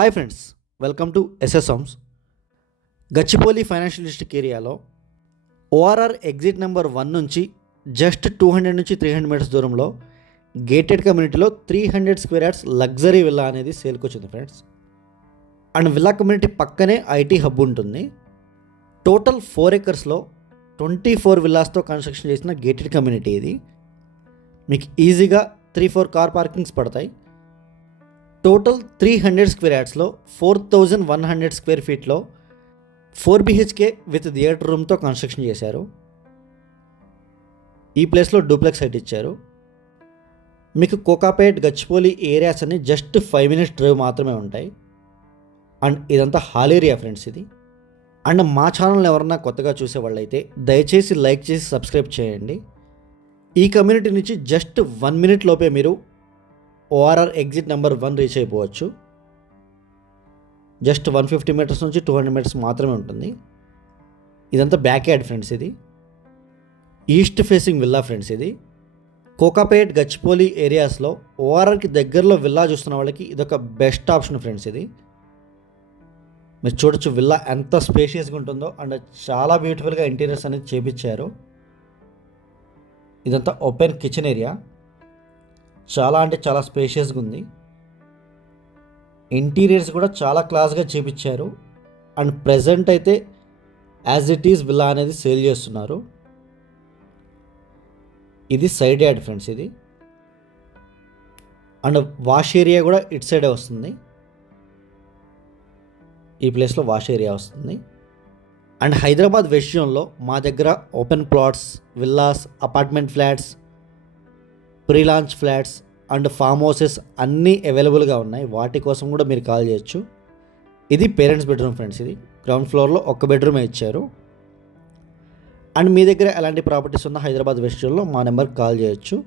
Hi friends, welcome to SS homes. Gachibowli financial district ఏరియాలో ORR exit number 1 నుంచి just 200 నుంచి 300 metres దూరంలో gated కమ్యూనిటీలో 300 స్క్వేర్ యార్డ్స్ లగ్జరీ విల్లా అనేది సేల్కి వచ్చింది ఫ్రెండ్స్. అండ్ విల్లా కమ్యూనిటీ పక్కనే ఐటీ హబ్ ఉంటుంది. టోటల్ 4 ఎకర్స్లో 24 విల్లాస్తో కన్స్ట్రక్షన్ చేసిన గేటెడ్ కమ్యూనిటీ ఇది. మీకు ఈజీగా 3-4 కార్ పార్కింగ్స్ పడతాయి. టోటల్ 300 స్క్వేర్ యార్డ్స్లో 4100 స్క్వేర్ ఫీట్లో 4 BHK విత్ థియేటర్ రూమ్తో కన్స్ట్రక్షన్ చేశారు. ఈ ప్లేస్లో డూప్లెక్స్ సైట్ ఇచ్చారు. మీకు కోకాపేట్, గచ్చిబౌలి ఏరియాస్ అన్ని జస్ట్ 5 minutes డ్రైవ్ మాత్రమే ఉంటాయి. అండ్ ఇదంతా హాల్ ఏరియా ఫ్రెండ్స్ ఇది. అండ్ మా ఛానల్ని ఎవరన్నా కొత్తగా చూసేవాళ్ళు అయితే దయచేసి లైక్ చేసి సబ్స్క్రైబ్ చేయండి. ఈ కమ్యూనిటీ నుంచి జస్ట్ 1 minute లోపే మీరు ఓఆర్ఆర్ ఎగ్జిట్ నెంబర్ 1 రీచ్ అయిపోవచ్చు. జస్ట్ 150 మీటర్స్ నుంచి 200 మీటర్స్ మాత్రమే ఉంటుంది. ఇదంతా బ్యాక్ యార్డ్ ఫ్రెండ్స్ ఇది. ఈస్ట్ ఫేసింగ్ విల్లా ఫ్రెండ్స్ ఇది. కోకాపేట్, గచ్చిబౌలి ఏరియాస్లో ఓఆర్ఆర్కి దగ్గరలో విల్లా చూస్తున్న వాళ్ళకి ఇదొక బెస్ట్ ఆప్షన్ ఫ్రెండ్స్ ఇది. మీరు చూడొచ్చు విల్లా ఎంత స్పేషియస్గా ఉంటుందో. అండ్ చాలా బ్యూటిఫుల్గా ఇంటీరియర్స్ అనేది చేపించారు. ఇదంతా ఓపెన్ కిచెన్ ఏరియా. చాలా అంటే చాలా స్పేషియస్గా ఉంది. ఇంటీరియర్స్ కూడా చాలా క్లాస్గా చేపించారు. అండ్ ప్రజెంట్ అయితే యాజ్ ఇట్ ఈజ్ విల్లా అనేది సేల్ చేస్తున్నారు. ఇది సైడ్ యార్డ్ ఫ్రెండ్స్ ఇది. అండ్ వాష్ ఏరియా కూడా ఇటు సైడే వస్తుంది. ఈ ప్లేస్లో వాష్ ఏరియా వస్తుంది. అండ్ హైదరాబాద్ వెస్ట్ జోన్లో మా దగ్గర open plots, villas, apartment flats, pre launch flats and form houses అన్నీ అవైలబుల్గా ఉన్నాయి. వాటి కోసం కూడా మీరు కాల్ చేయొచ్చు. ఇది పేరెంట్స్ బెడ్రూమ్ ఫ్రెండ్స్ ఇది. గ్రౌండ్ ఫ్లోర్లో 1 బెడ్రూమే ఇచ్చారు. అండ్ మీ దగ్గర ఎలాంటి ప్రాపర్టీస్ ఉన్న హైదరాబాద్ వెస్ట్ జోన్లో మా నెంబర్కి కాల్ చేయొచ్చు.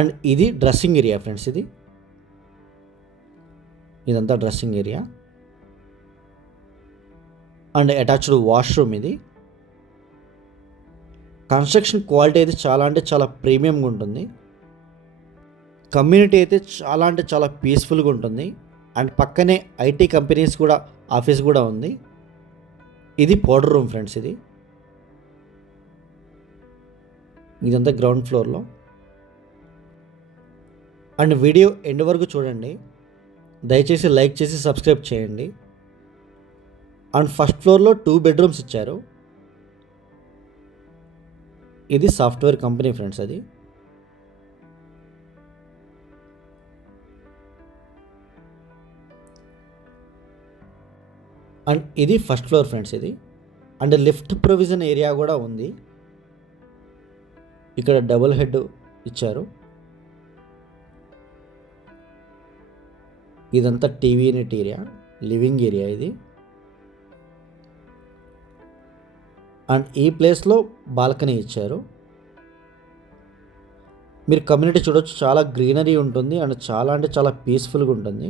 అండ్ ఇది డ్రెస్సింగ్ ఏరియా ఫ్రెండ్స్ ఇది. ఇదంతా dressing area. And attached washroom ఇది. కన్స్ట్రక్షన్ క్వాలిటీ అయితే చాలా అంటే చాలా ప్రీమియంగా ఉంటుంది. కమ్యూనిటీ అయితే చాలా అంటే చాలా పీస్ఫుల్గా ఉంటుంది. అండ్ పక్కనే ఐటీ కంపెనీస్ కూడా ఆఫీస్ కూడా ఉంది. ఇది పౌడర్ రూమ్ ఫ్రెండ్స్ ఇది. ఇదంతా గ్రౌండ్ ఫ్లోర్లో. అండ్ వీడియో ఎండ్ వరకు చూడండి. దయచేసి లైక్ చేసి సబ్స్క్రైబ్ చేయండి. అండ్ ఫస్ట్ ఫ్లోర్లో 2 bedrooms ఇచ్చారు. ఇది సాఫ్ట్వేర్ కంపెనీ ఫ్రెండ్స్ అది. అండ్ ఇది ఫస్ట్ ఫ్లోర్ ఫ్రెండ్స్ ఇది. అండ్ లిఫ్ట్ ప్రొవిజన్ ఏరియా కూడా ఉంది. ఇక్కడ డబుల్ హెడ్ ఇచ్చారు. ఇదంతా TV unit area, living area ఇది. అండ్ ఈ ప్లేస్లో బాల్కనీ ఇచ్చారు. మీరు కమ్యూనిటీ చూడొచ్చు, చాలా గ్రీనరీ ఉంటుంది. అండ్ చాలా అంటే చాలా పీస్ఫుల్గా ఉంటుంది.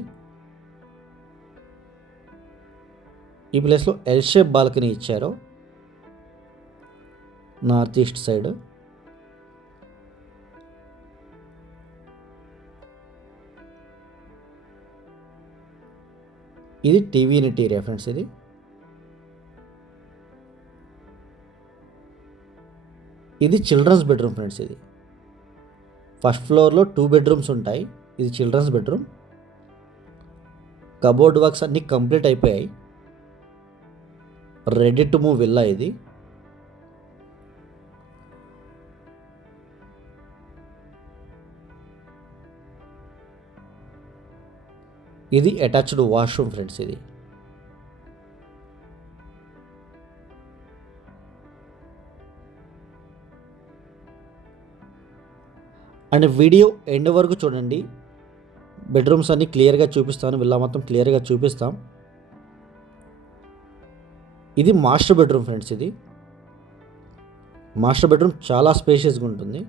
ఈ ప్లేస్లో ఎల్ షేప్ బాల్కనీ ఇచ్చారు నార్త్ ఈస్ట్ సైడ్. ఇది టీవీ యూనిట్ ఏరియా ఫ్రెండ్స్ ఇది. ఇది చిల్డ్రన్స్ బెడ్రూమ్ ఫ్రెండ్స్ ఇది. ఫస్ట్ ఫ్లోర్లో 2 bedrooms ఉంటాయి. ఇది చిల్డ్రన్స్ బెడ్రూమ్. కబోర్డ్ వర్క్స్ అన్నీ కంప్లీట్ అయిపోయాయి. రెడీ టు మూవ్ విల్లా ఇది. ఇది అటాచ్డ్ వాష్రూమ్ ఫ్రెండ్స్ ఇది. అండ్ వీడియో ఎండ్ వరకు చూడండి. బెడ్రూమ్స్ అన్నీ క్లియర్గా చూపిస్తాను. విల్లా మొత్తం క్లియర్గా చూపిస్తాం. ఇది మాస్టర్ బెడ్రూమ్ ఫ్రెండ్స్ ఇది. మాస్టర్ బెడ్రూమ్ చాలా స్పేషియస్గా ఉంటుంది.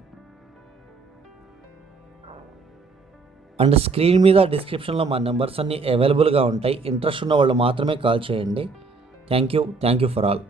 అండ్ స్క్రీన్ మీద డిస్క్రిప్షన్లో మా నెంబర్స్ అన్నీ అవైలబుల్గా ఉంటాయి. ఇంట్రెస్ట్ ఉన్న వాళ్ళు మాత్రమే కాల్ చేయండి. Thank you for all.